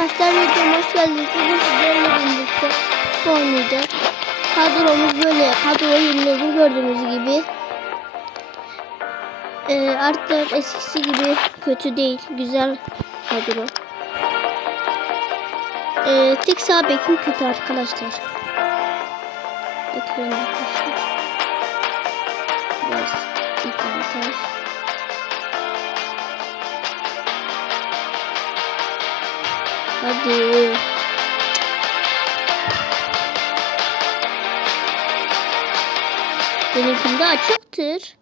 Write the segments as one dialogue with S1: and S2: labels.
S1: Arkadaşlar videoma hoş geldiniz. Bugün sizlerle birlikte oynayacağız. Kadromuz böyle. Kadro yeniledim gördüğünüz gibi. Ee, artık eskisi gibi kötü değil. Güzel kadro. Ee, tek sağ bekim kötü arkadaşlar. Bekleyin arkadaşlar. Biraz internet. Hadi. Benimkinde açıktır.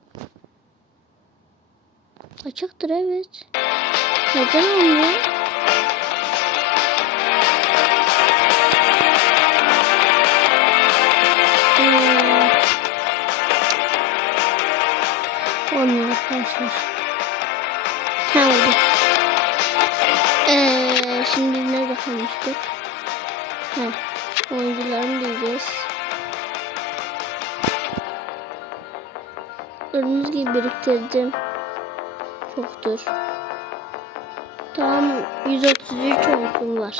S1: Açıktır evet. Neden olmuyor? Kalmıştık? Ha, oyuncularını diyeceğiz. Gördüğünüz gibi biriktirdim. Çoktur. Tam 133 oyuncum var.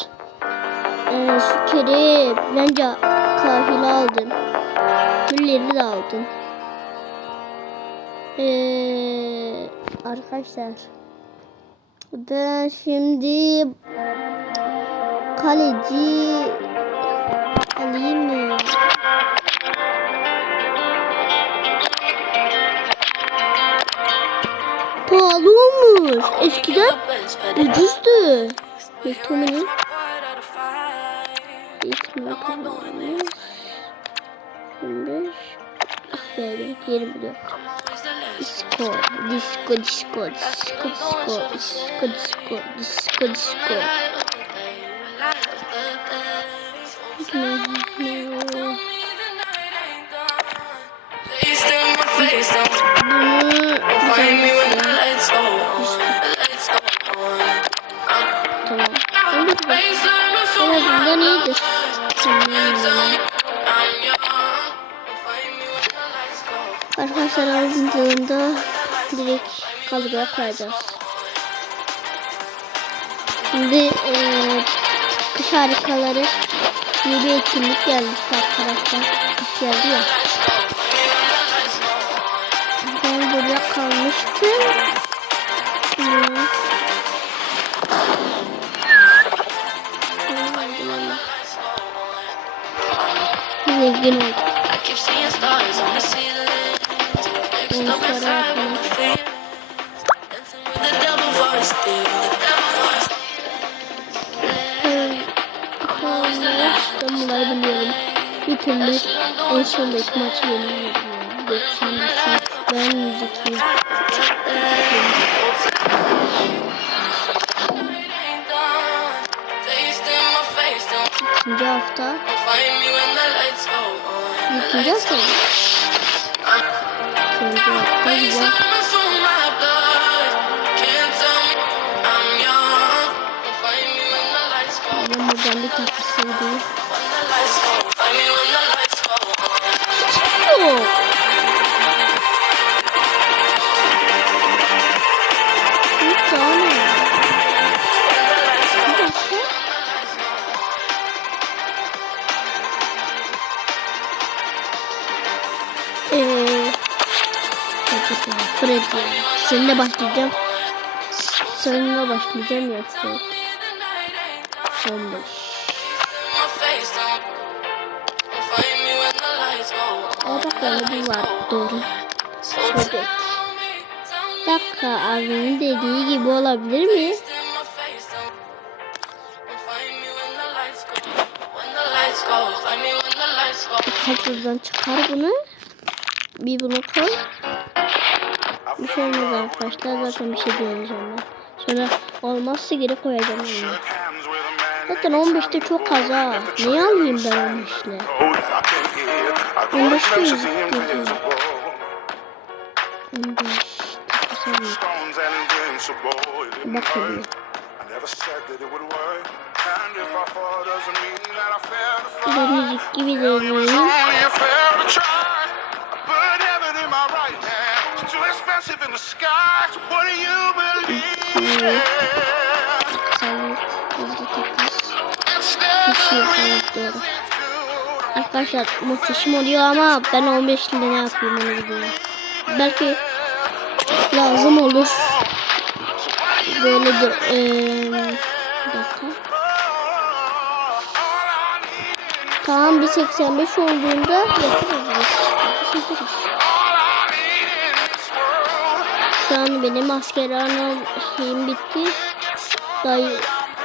S1: Ee, şu kere bence kahile aldım. Gülleri de aldım. Ee, arkadaşlar. Da şimdi kaleci alayım mı? Pahalı olmuş. Eskiden ucuzdu. İlk makarnamız. 15. Ah be benimki 24. Disco, disco, disco, disco, disco, disco, disco, disco, disco. Arkadaşlar ardından direkt kadroya koyacağız. Şimdi eee kış harikaları bir etkinlik gelmiş arkadaşlar. Kış geldi ya. Ben buraya kalmıştım. Hmm. Zengin oldum. Şimdi en sondaki maçı yenildim. 90 ben 102. İkinci hafta. İkinci hafta mı? İkinci hafta güzel. Ben buradan bir takip sevdiğim. Ee, Freddy. Seninle başlayacağım. Seninle başlayacağım ya Fred. 15. bardak var bu var doğru. Şöyle. Dakika abinin dediği gibi olabilir mi? Kalk çıkar bunu. Bir bunu koy. Bir şey olmaz arkadaşlar zaten bir şey diyeceğim ben. Sonra olmazsa geri koyacağım onu. Zaten 15'te çok az ha. Niye alayım ben 15'le? 15'te yüzük geliyor. 15'te Bakın. Ben müzik gibi
S2: deniyorum. Thank you
S1: kişi doğru. Arkadaşlar muhteşem oluyor ama ben 15 ile ne yapayım onu bilmiyorum. Belki lazım olur. Böyle de eee bir dakika. Tamam bir 85 olduğunda yaparız. Yaparız. Şu an benim asker anam şeyim bitti. Dayı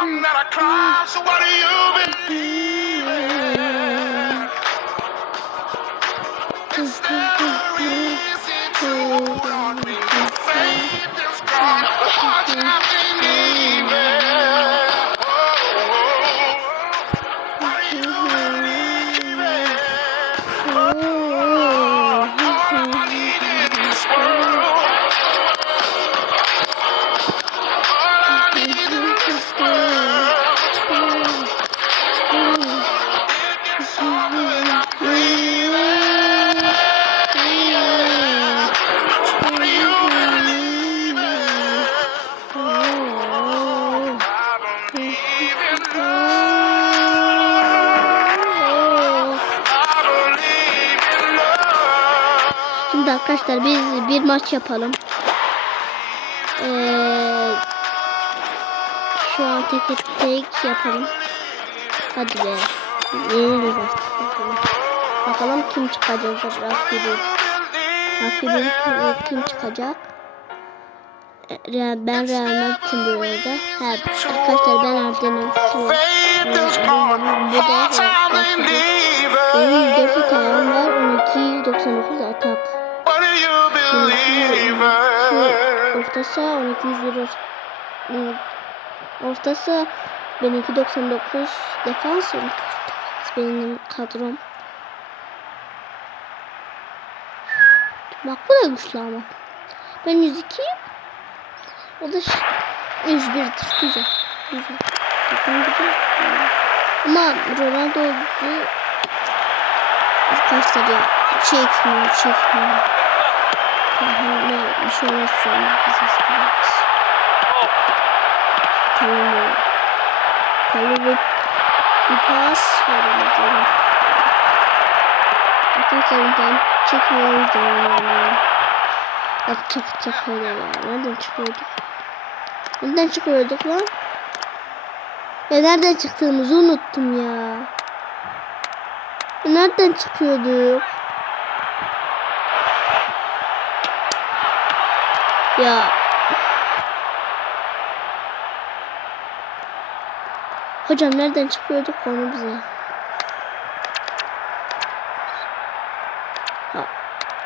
S2: mountain that I climbed. So what do you believe
S1: arkadaşlar biz bir maç yapalım. Ee, şu an tek tek yapalım. Hadi be. Yeniriz artık. bakalım. Kim çıkacak rakibi. Rakibi kim, çıkacak? Ee, Ben Real Madrid'im bu arada. Ha, arkadaşlar ben Arden'im.
S2: Gone.
S1: bu da Benim 104
S2: it.
S1: hikayem var. 12.99 atak.
S2: Believe in?
S1: Ortası 1200 lira. Hmm, Ortası 1299 defans 1200 defans benim kadrom. Bak bu da güçlü ama. Ben 102 o da ş- 101'dir. Güzel. Güzel. Takım güzel. Ama Ronaldo oldu. Arkadaşlar ya çekmiyor çekmiyor. Ne bir şey olmaz şu an. Biz istiyoruz. Tamam. Kallı bir, bir pas veremedim. Arkadaşlar ben çekmiyoruz da yani. Bak çık çık öyle ya. Nereden çıkıyorduk? Nereden çıkıyorduk lan? Ya nereden çıktığımızı unuttum. Ya Nereden çıkıyorduk? Ya Hocam nereden çıkıyorduk onu bize? Ha.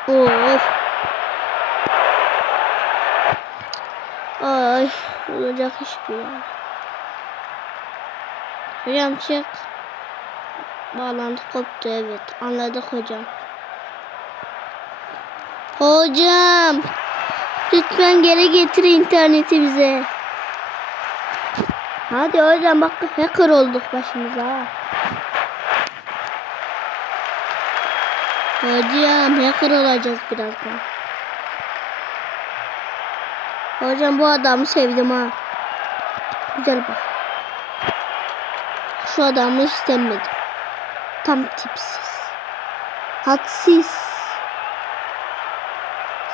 S1: Of. Ay olacak iş bu ya. Hocam çık. Bağlantı koptu evet. Anladık hocam. Hocam. Lütfen geri getir interneti bize. Hadi hocam bak hacker olduk başımıza. Hocam hacker olacağız birazdan. Hocam bu adamı sevdim ha. Güzel bak. Şu adamı hiç sevmedim. Tam tipsiz. Hadsiz.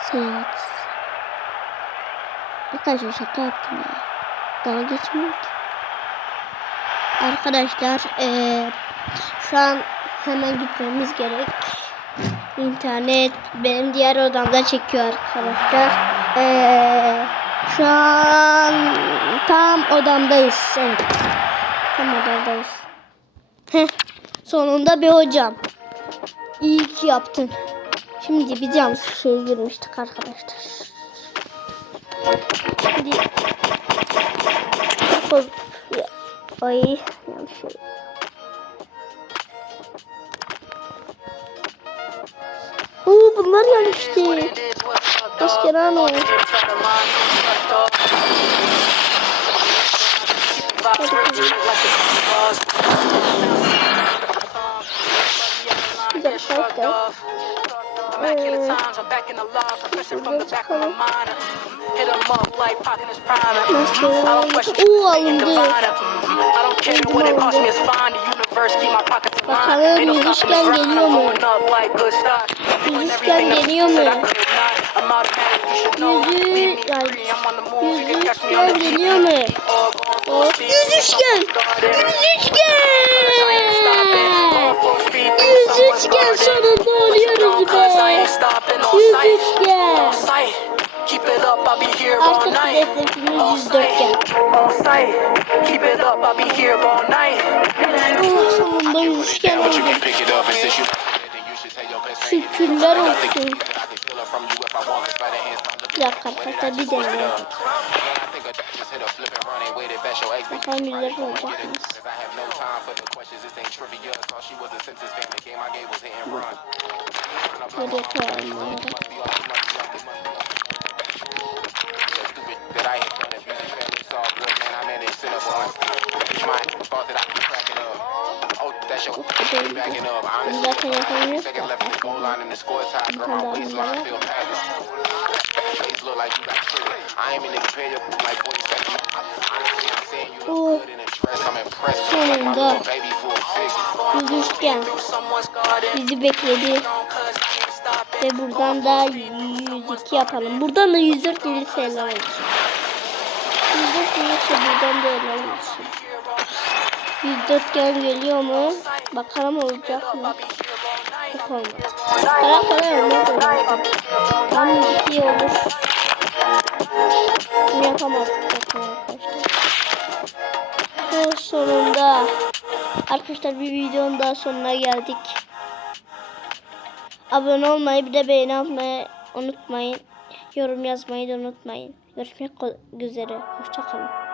S1: Seyahatsiz. Arkadaşlar şaka yaptım ya. Daha geçmiyor ki. Arkadaşlar eee, şu an hemen gitmemiz gerek. İnternet benim diğer odamda çekiyor arkadaşlar. Eee, şu an tam odamdayız. Evet. Tam odamdayız. Heh, sonunda bir hocam. İyi ki yaptın. Şimdi biz yanlış şey girmiştik arkadaşlar. Şimdi Ay yanlış şey. Oo bunlar yanlıştı. Maskeran o. Güzel şarkı.
S3: Immaculate times, I'm back in the log, confessing from the back of my mind. Hit 'em up like Pac in his prime. I don't question
S1: alındı.
S3: divine. I don't care what it costs me, it's fine. The universe keep my pockets in line. Ain't no stopping this grind. I'm going up like good stock. Doing everything that said I could not. I'm automatic, you should know. Leave me free, I'm on the move. You can catch me on the
S1: mu?
S3: All going full
S1: Hop
S3: speed.
S1: yüzüşken.
S3: Started.
S1: Yüzüşken.
S3: Going garden.
S1: sonunda oluyoruz be.
S3: sight. Keep it up, I'll be here all night. Keep it up, I'll be here all night.
S1: Şükürler olsun. Bir dakika bir deneyelim.
S2: I think I just hit a flip and run and wait if that's your ex. then
S1: Bakalım yüzler olacak mı?
S2: Cause I have no time for the questions, this ain't trivia. Saw she was a census family, game I gave was hit and run.
S1: Şöyle koyalım bunları.
S2: Must be off, must be off, must be off. Yeah, stupid that I ain't done it. Music family saw good, man, I managed sit up on. My fault that I keep cracking up. Oh, that's your backing up.
S1: Bunu
S2: Honestly,
S1: zaten yapamıyoruz da.
S2: second left in the goal line and the score is high. Girl, my waistline feel packed. Look like you got triggered. I ain't mean to compare you like 40 seconds. Honestly, I'm saying you
S1: Oh.
S2: look good in a dress. I'm impressed. You look like my little baby full figure.
S1: Yüzüşken bizi bekledi. Ve buradan da 102 yapalım. Buradan da 104 gelirse helal olsun. 104 gelirse buradan da helal olsun. 104 gel geliyor mu? Bakalım olacak mı? Yok olmadı. Karakter ölmez olmadı. Tam 102 olur. Bunu arkadaşlar. Ve sonunda arkadaşlar bir videonun daha sonuna geldik. Abone olmayı bir de beğeni atmayı unutmayın. Yorum yazmayı da unutmayın. Görüşmek üzere. Hoşçakalın.